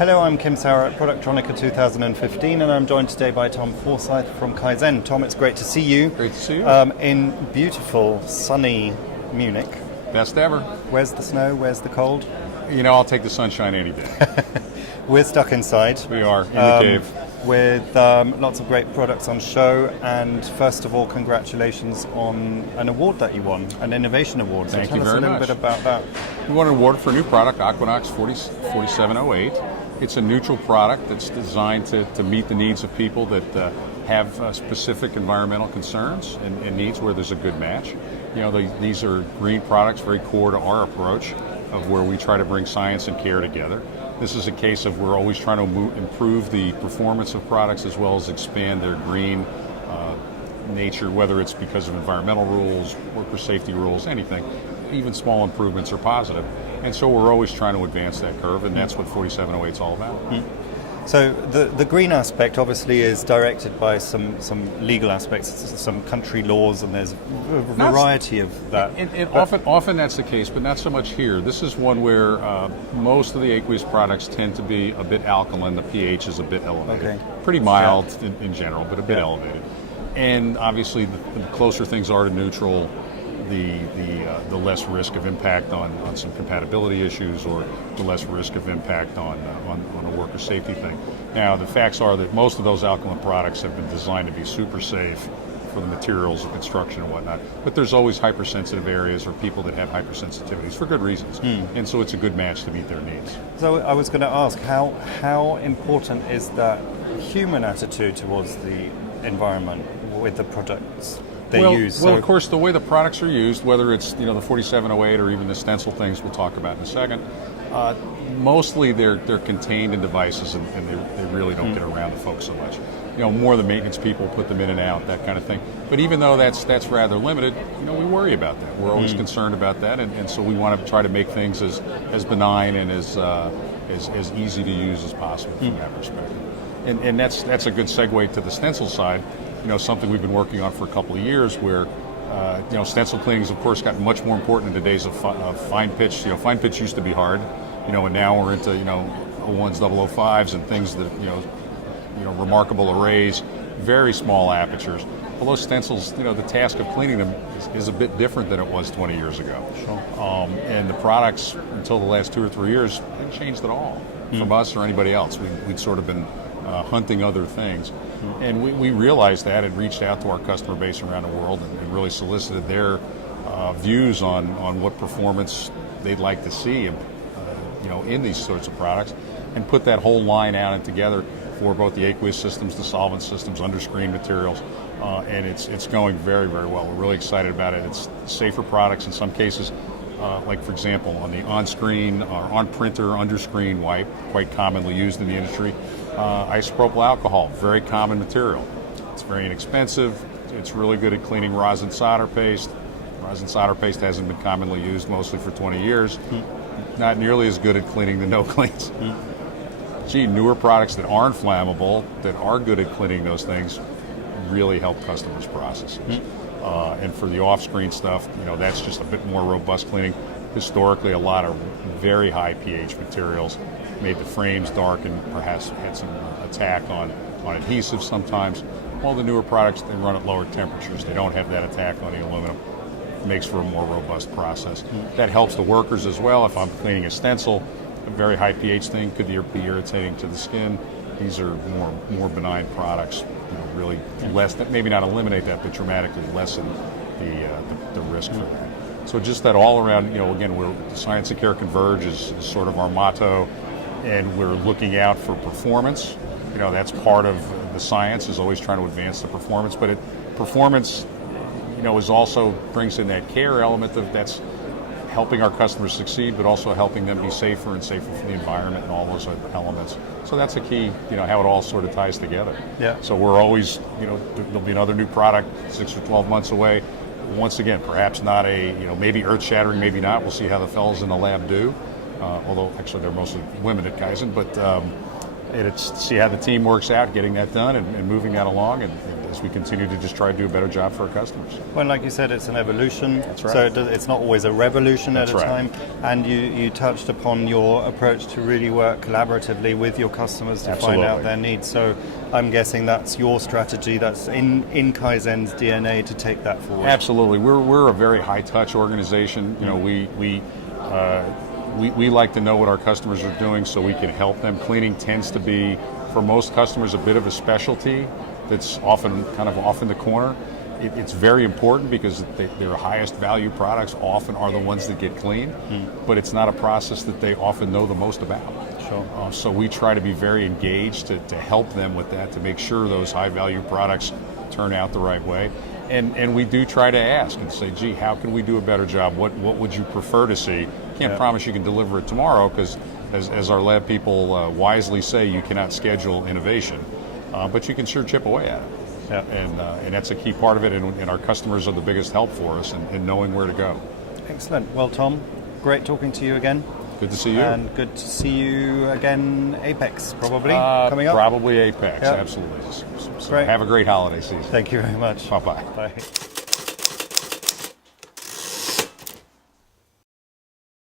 Hello, I'm Kim Sauer at Productronica 2015, and I'm joined today by Tom Fortsyth from Kyzen. Tom, it's great to see you. Great to see you. In beautiful, sunny Munich. Best ever. Where's the snow? Where's the cold? You know, I'll take the sunshine any day. We're stuck inside. We are, in the cave. With lots of great products on show, and first of all, congratulations on an award that you won, an innovation award. So Thank tell you us very a little much. bit about that. We won an award for a new product, AQUANOX A4708. It's a neutral product that's designed to meet the needs of people that have specific environmental concerns and needs where there's a good match. You know, these are green products, very core to our approach of where we try to bring science and care together. This is a case of we're always trying to improve the performance of products as well as expand their green nature, whether it's because of environmental rules, worker safety rules, anything. Even small improvements are positive. And so we're always trying to advance that curve, and that's what 4708 is all about. So the green aspect obviously is directed by some legal aspects, some country laws, and there's a variety of that. And often that's the case, but not so much here. This is one where most of the aqueous products tend to be a bit alkaline. The pH is a bit elevated. Okay. Pretty mild in general, but a bit elevated. And obviously, the closer things are to neutral, the less risk of impact on some compatibility issues, or the less risk of impact on a worker safety thing. Now, the facts are that most of those alkaline products have been designed to be super safe for the materials of construction and whatnot, but there's always hypersensitive areas or people that have hypersensitivities for good reasons, and so it's a good match to meet their needs. So I was going to ask, how important is that human attitude towards the environment with the products they use? Well, of course, the way the products are used, whether it's the 4708 or even the stencil things we'll talk about in a second, mostly they're contained in devices, and they really don't get around to folks so much. More the maintenance people put them in and out, that kind of thing. But even though that's rather limited, we worry about that. We're always concerned about that, and so we want to try to make things as benign and as easy to use as possible from that perspective. And that's a good segue to the stencil side. Something we've been working on for a couple of years, where stencil cleaning's of course gotten much more important in the days of fine pitch. Fine pitch used to be hard, and now we're into 01s, 005s, and things that remarkable arrays, very small apertures. Well, those stencils, the task of cleaning them is a bit different than it was 20 years ago. Sure. And the products, until the last 2 or 3 years, haven't changed at all from us or anybody else. We'd sort of been hunting other things. And we realized that and reached out to our customer base around the world and really solicited their views on what performance they'd like to see in these sorts of products, and put that whole line out and together for both the aqueous systems, the solvent systems, underscreen materials, and it's going very, very well. We're really excited about it. It's safer products in some cases, like for example on the on-screen or on-printer underscreen wipe, quite commonly used in the industry. Isopropyl alcohol, very common material. It's very inexpensive. It's really good at cleaning rosin solder paste. Rosin solder paste hasn't been commonly used mostly for 20 years. Not nearly as good at cleaning the no-cleans. Newer products that aren't flammable, that are good at cleaning those things, really help customers' processes. And for the off-screen stuff, that's just a bit more robust cleaning. Historically, a lot of very high pH materials made the frames dark and perhaps had some attack on adhesives sometimes. All the newer products, they run at lower temperatures. They don't have that attack on the aluminum. It makes for a more robust process. That helps the workers as well. If I'm cleaning a stencil, a very high pH thing could be irritating to the skin. These are more benign products, really less, maybe not eliminate that, but dramatically lessen the risk for that. So just that all around, again, the science and care converge is sort of our motto, and we're looking out for performance. That's part of the science, is always trying to advance the performance, but performance, is also brings in that care element that's helping our customers succeed, but also helping them be safer and safer for the environment and all those other elements. So that's a key, how it all sort of ties together. Yeah. So we're always, there'll be another new product 6 or 12 months away. Once again, perhaps not maybe earth-shattering, maybe not. We'll see how the fellows in the lab do. Although actually they're mostly women at Kyzen, but it's see how the team works out, getting that done and moving that along, and as we continue to just try to do a better job for our customers. Well, like you said, it's an evolution. That's right. So it's not always a revolution That's at a right. time. And you touched upon your approach to really work collaboratively with your customers to Absolutely. find out their needs. So I'm guessing that's your strategy. That's in Kyzen's DNA to take that forward. Absolutely. We're a very high-touch organization. You know, we like to know what our customers are doing so we can help them. Cleaning tends to be, for most customers, a bit of a specialty that's often kind of off in the corner. It's very important because their highest value products often are the ones that get cleaned, but it's not a process that they often know the most about. Sure. So we try to be very engaged to help them with that, to make sure those high value products turn out the right way. And we do try to ask and say, gee, how can we do a better job? What would you prefer to see? Can't promise you can deliver it tomorrow because, as our lab people wisely say, you cannot schedule innovation, but you can sure chip away at it. Yeah. And that's a key part of it, and our customers are the biggest help for us in knowing where to go. Excellent. Well, Tom, great talking to you again. Good to see you. And good to see you again, Apex, probably, coming up. Probably Apex, Yeah. absolutely. So Great. have a great holiday season. Thank you very much. Bye-bye. Bye.